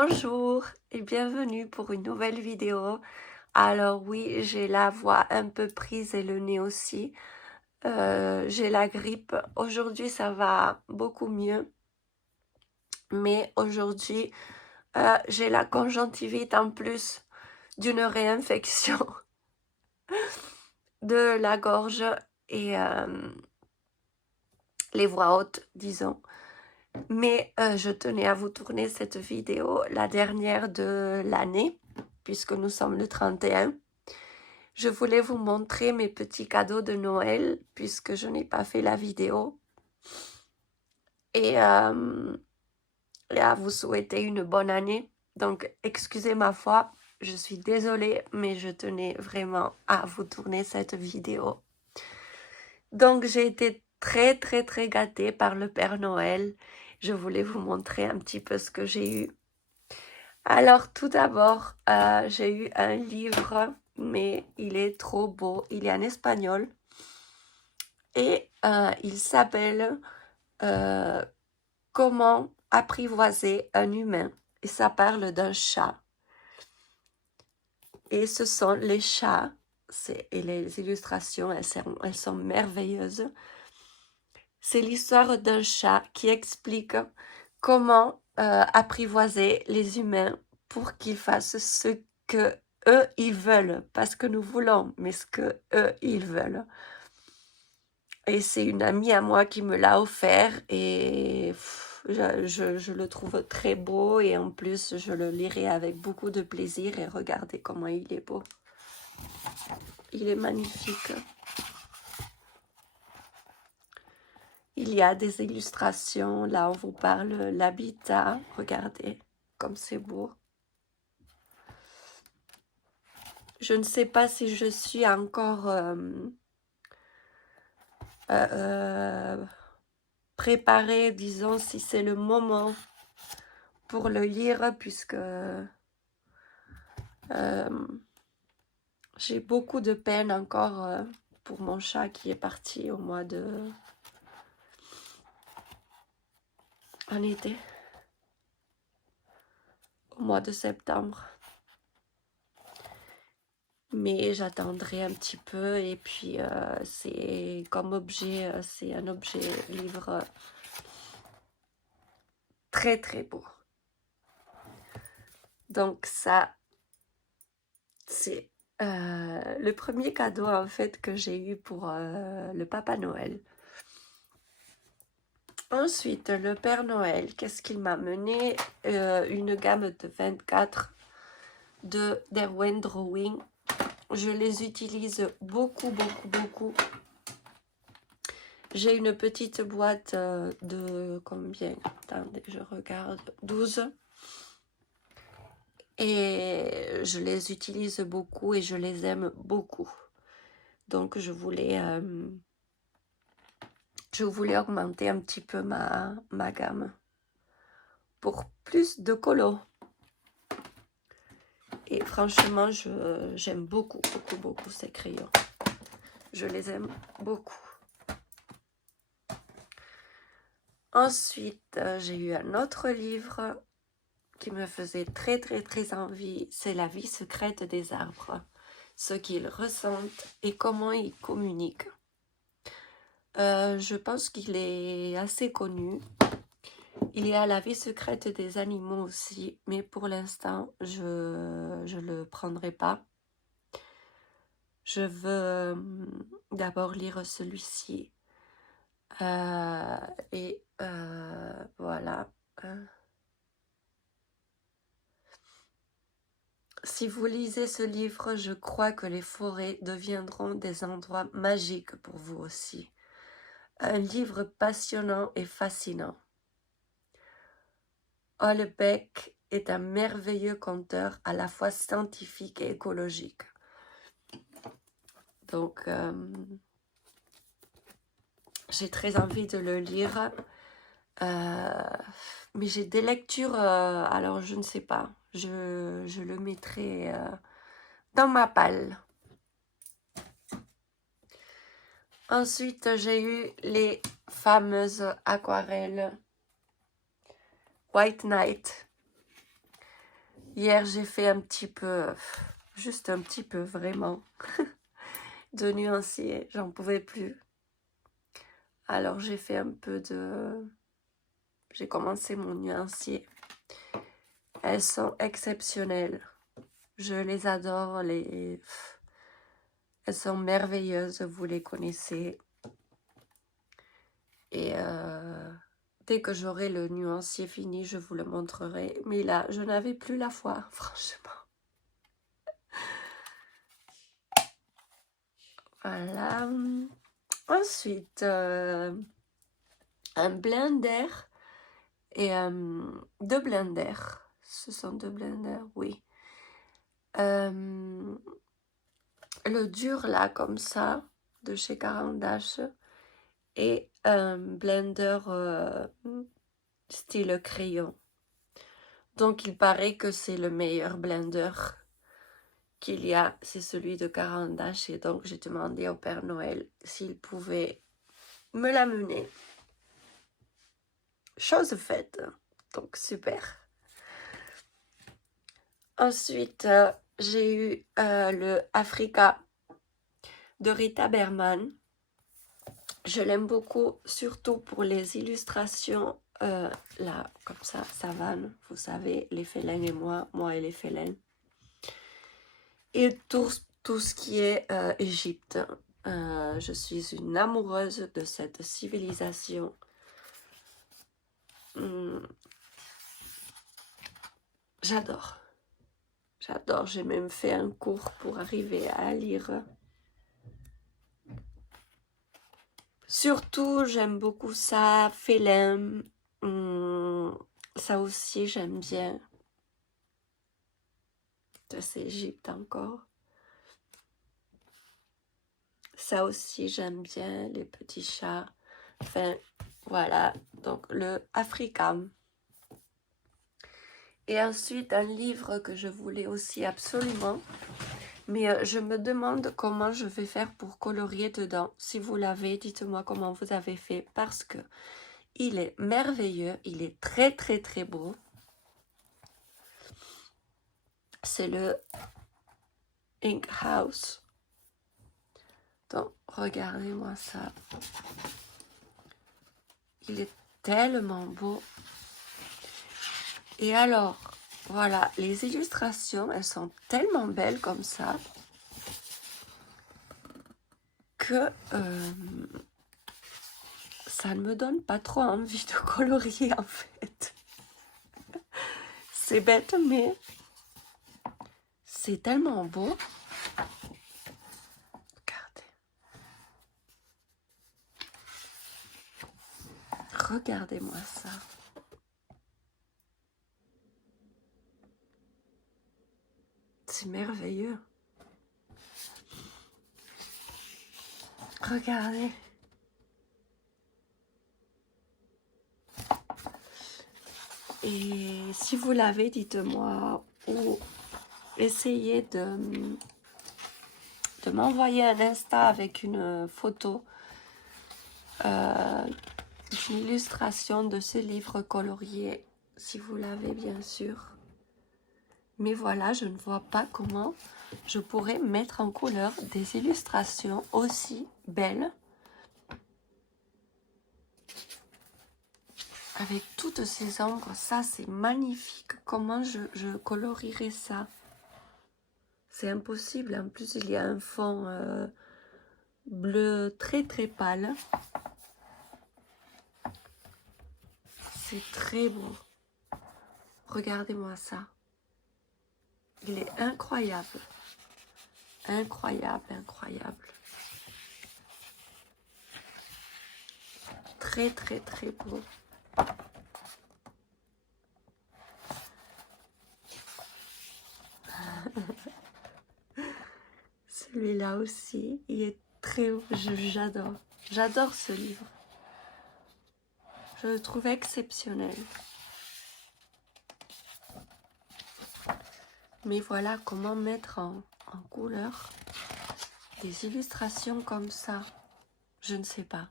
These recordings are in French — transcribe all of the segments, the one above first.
Bonjour et bienvenue pour une nouvelle vidéo. Alors oui, j'ai la voix un peu prise et le nez aussi. J'ai la grippe. Aujourd'hui, ça va beaucoup mieux. Mais aujourd'hui, j'ai la conjonctivite en plus d'une réinfection de la gorge et les voix hautes, disons. Mais je tenais à vous tourner cette vidéo, la dernière de l'année, puisque nous sommes le 31. Je voulais vous montrer mes petits cadeaux de Noël, puisque je n'ai pas fait la vidéo. Et à vous souhaiter une bonne année. Donc, excusez ma voix, je suis désolée, mais je tenais vraiment à vous tourner cette vidéo. Donc, j'ai été très gâtée par le Père Noël. Je voulais vous montrer un petit peu ce que j'ai eu. Alors, tout d'abord, j'ai eu un livre, mais il est trop beau. Il est en espagnol. Et il s'appelle Comment apprivoiser un humain. Et ça parle d'un chat. Et ce sont les chats. Et les illustrations, elles sont merveilleuses. C'est l'histoire d'un chat qui explique comment apprivoiser les humains pour qu'ils fassent ce que eux ils veulent. Pas ce que nous voulons, mais ce que eux ils veulent. Et c'est une amie à moi qui me l'a offert et je le trouve très beau et en plus je le lirai avec beaucoup de plaisir et regardez comment il est beau. Il est magnifique. Il y a des illustrations, là on vous parle l'habitat, regardez comme c'est beau. Je ne sais pas si je suis encore préparée, disons, si c'est le moment pour le lire, puisque j'ai beaucoup de peine encore pour mon chat qui est parti au mois de... en été, au mois de septembre. Mais j'attendrai un petit peu et puis c'est comme objet, c'est un objet livre très beau. Donc ça, c'est le premier cadeau en fait que j'ai eu pour le Papa Noël. Ensuite, le Père Noël, qu'est-ce qu'il m'a mené? Une gamme de 24 de d'Erwan Drawing. Je les utilise beaucoup. J'ai une petite boîte de combien? Attendez, je regarde. 12. Et je les utilise beaucoup et je les aime beaucoup. Donc je voulais augmenter un petit peu ma gamme pour plus de colos. Et franchement, j'aime beaucoup ces crayons. Je les aime beaucoup. Ensuite, j'ai eu un autre livre qui me faisait très envie. C'est La vie secrète des arbres. Ce qu'ils ressentent et comment ils communiquent. Je pense qu'il est assez connu. Il y a La vie secrète des animaux aussi, mais pour l'instant, je ne le prendrai pas. Je veux d'abord lire celui-ci. Et voilà. Si vous lisez ce livre, je crois que les forêts deviendront des endroits magiques pour vous aussi. Un livre passionnant et fascinant. Houellebecq est un merveilleux conteur à la fois scientifique et écologique. Donc, j'ai très envie de le lire. Mais j'ai des lectures, alors je ne sais pas. Je le mettrai dans ma palle. Ensuite, j'ai eu les fameuses aquarelles White Night. Hier, j'ai fait un petit peu, juste un petit peu vraiment, de nuancier. J'en pouvais plus. Alors, j'ai fait un peu de... J'ai commencé mon nuancier. Elles sont exceptionnelles. Je les adore. Elles sont merveilleuses, vous les connaissez. Et dès que j'aurai le nuancier fini, je vous le montrerai. Mais là, je n'avais plus la foi, franchement. Voilà. Ensuite, un blender et deux blenders. Ce sont deux blenders, oui. Le dur là, comme ça, de chez Caran d'Ache. Et un blender style crayon. Donc il paraît que c'est le meilleur blender qu'il y a, c'est celui de Caran d'Ache. Et donc j'ai demandé au Père Noël s'il pouvait me l'amener. Chose faite, donc super. Ensuite, j'ai eu le Africa de Rita Berman. Je l'aime beaucoup, surtout pour les illustrations, là, comme ça, savane, vous savez, les félins et moi et les félins. Et tout ce qui est Égypte. Je suis une amoureuse de cette civilisation. J'adore. J'adore, j'ai même fait un cours pour arriver à lire. Surtout, j'aime beaucoup ça, félin. Ça aussi, j'aime bien. C'est Égypte encore. Ça aussi, j'aime bien, les petits chats. Enfin, voilà. Donc, le Africam. Et ensuite, un livre que je voulais aussi absolument. Mais je me demande comment je vais faire pour colorier dedans. Si vous l'avez, dites-moi comment vous avez fait. Parce que il est merveilleux. Il est très, très, très beau. C'est le Ink House. Donc, regardez-moi ça. Il est tellement beau. Et alors, voilà, les illustrations, elles sont tellement belles comme ça que ça ne me donne pas trop envie de colorier en fait. C'est bête, mais c'est tellement beau. Regardez-moi ça. C'est merveilleux. Regardez. Et si vous l'avez, dites-moi, ou essayez de m'envoyer un Insta avec une photo d'une illustration de ce livre colorié, si vous l'avez bien sûr. Mais voilà, je ne vois pas comment je pourrais mettre en couleur des illustrations aussi belles avec toutes ces ombres. Ça, c'est magnifique. Comment je colorierais ça? C'est impossible. En plus, il y a un fond bleu très très pâle. C'est très beau. Regardez-moi ça. Il est incroyable. Incroyable, incroyable. Très très très beau. Celui-là aussi, il est très beau. J'adore. J'adore ce livre. Je le trouve exceptionnel. Mais voilà comment mettre en couleur des illustrations comme ça. Je ne sais pas.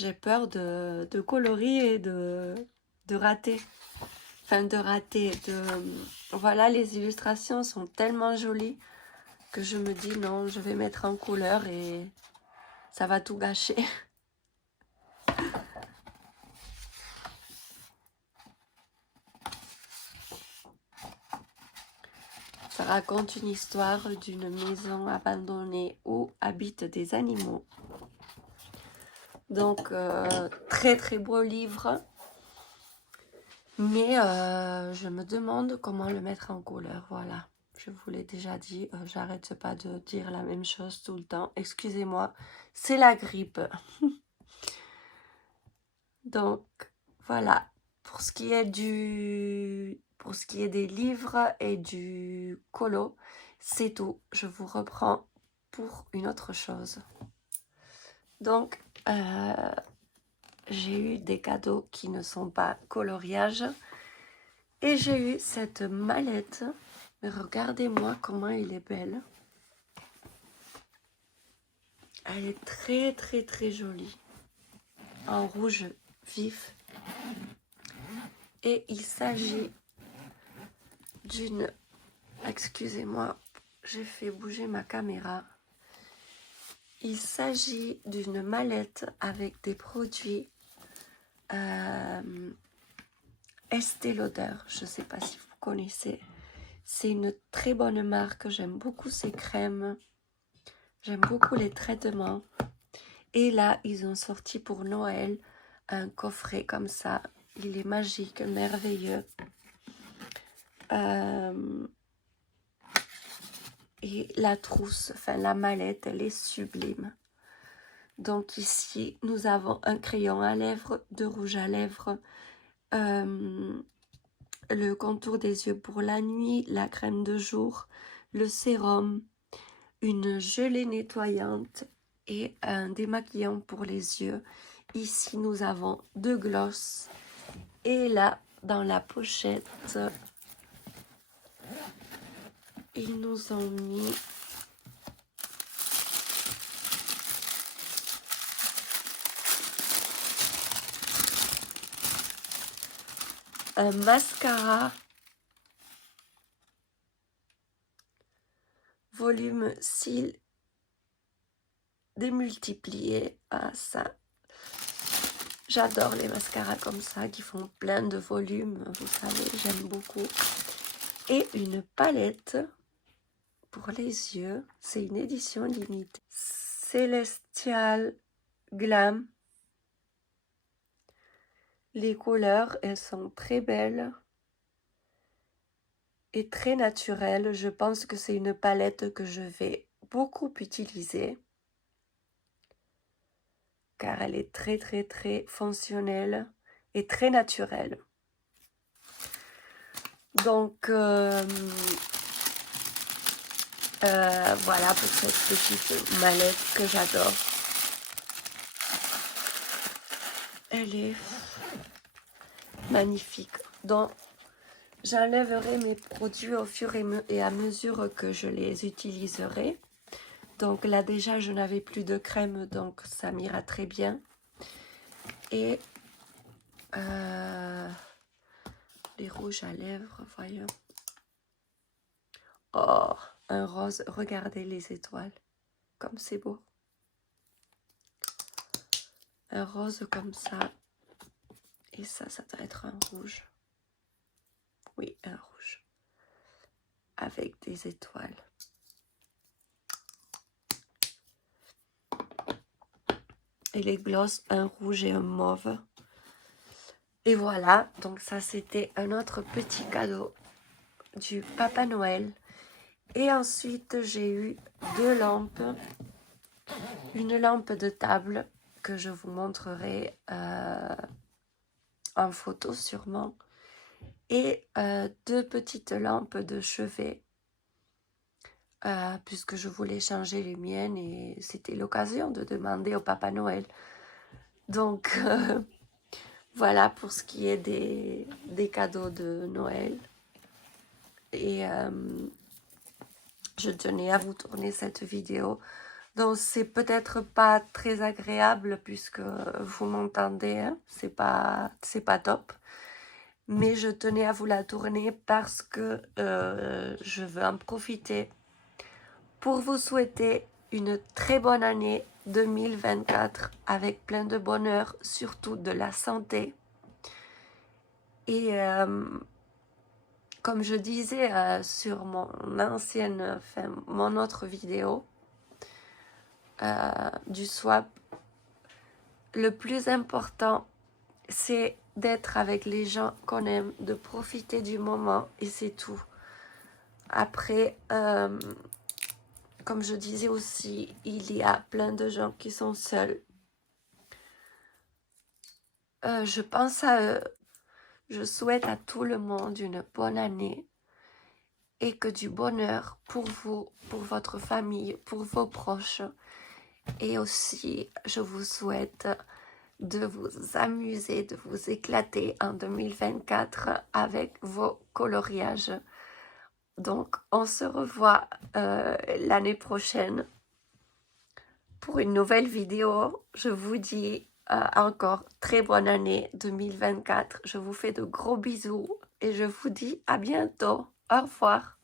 j'ai peur de coloris et de rater. Enfin, de rater. Voilà, les illustrations sont tellement jolies que je me dis non, je vais mettre en couleur et ça va tout gâcher. Ça raconte une histoire d'une maison abandonnée où habitent des animaux. Donc, très très beau livre. Mais je me demande comment le mettre en couleur. Voilà, je vous l'ai déjà dit. J'arrête pas de dire la même chose tout le temps. Excusez-moi, c'est la grippe. Donc, voilà. Pour ce qui est des livres et du colo, c'est tout. Je vous reprends pour une autre chose. Donc, j'ai eu des cadeaux qui ne sont pas coloriage. Et j'ai eu cette mallette. Regardez-moi comment elle est belle. Elle est très très très jolie. En rouge vif. Et il s'agit d'une... Excusez-moi, j'ai fait bouger ma caméra. Il s'agit d'une mallette avec des produits Estée Lauder. Je ne sais pas si vous connaissez. C'est une très bonne marque. J'aime beaucoup ces crèmes. J'aime beaucoup les traitements. Et là, ils ont sorti pour Noël un coffret comme ça. Il est magique, merveilleux. Et la trousse, enfin la mallette, elle est sublime. Donc ici, nous avons un crayon à lèvres, de rouge à lèvres, le contour des yeux pour la nuit, la crème de jour, le sérum, une gelée nettoyante et un démaquillant pour les yeux. Ici, nous avons 2 glosses. Et là, dans la pochette, ils nous ont mis un mascara volume cils démultiplié. Ah ça, j'adore les mascaras comme ça qui font plein de volumes, vous savez, j'aime beaucoup. Et une palette pour les yeux, c'est une édition limitée. Celestial Glam. Les couleurs, elles sont très belles et très naturelles. Je pense que c'est une palette que je vais beaucoup utiliser car elle est très très très fonctionnelle et très naturelle. Donc voilà pour cette petite mallette que j'adore. Elle est magnifique. Donc j'enlèverai mes produits au fur et à mesure que je les utiliserai. Donc là déjà je n'avais plus de crème, donc ça m'ira très bien. Et les rouges à lèvres, voyons. Oh, un rose, regardez les étoiles, comme c'est beau. Un rose comme ça. Et ça doit être un rouge. Oui, un rouge. Avec des étoiles. Et les glosses, un rouge et un mauve. Et voilà, donc ça c'était un autre petit cadeau du Papa Noël. Et ensuite j'ai eu 2 lampes. Une lampe de table que je vous montrerai en photo sûrement. Et 2 petites lampes de chevet. Puisque je voulais changer les miennes et c'était l'occasion de demander au Papa Noël. Donc voilà pour ce qui est des cadeaux de Noël. Et je tenais à vous tourner cette vidéo Donc c'est peut-être pas très agréable puisque vous m'entendez, hein, c'est pas top. Mais je tenais à vous la tourner parce que je veux en profiter pour vous souhaiter une très bonne année 2024 avec plein de bonheur, surtout de la santé. Et comme je disais sur mon autre vidéo du swap, le plus important, c'est d'être avec les gens qu'on aime, de profiter du moment et c'est tout. Après, comme je disais aussi, il y a plein de gens qui sont seuls. Je pense à eux. Je souhaite à tout le monde une bonne année et que du bonheur pour vous, pour votre famille, pour vos proches. Et aussi, je vous souhaite de vous amuser, de vous éclater en 2024 avec vos coloriages. Donc, on se revoit l'année prochaine pour une nouvelle vidéo. Je vous dis encore très bonne année 2024. Je vous fais de gros bisous et je vous dis à bientôt. Au revoir.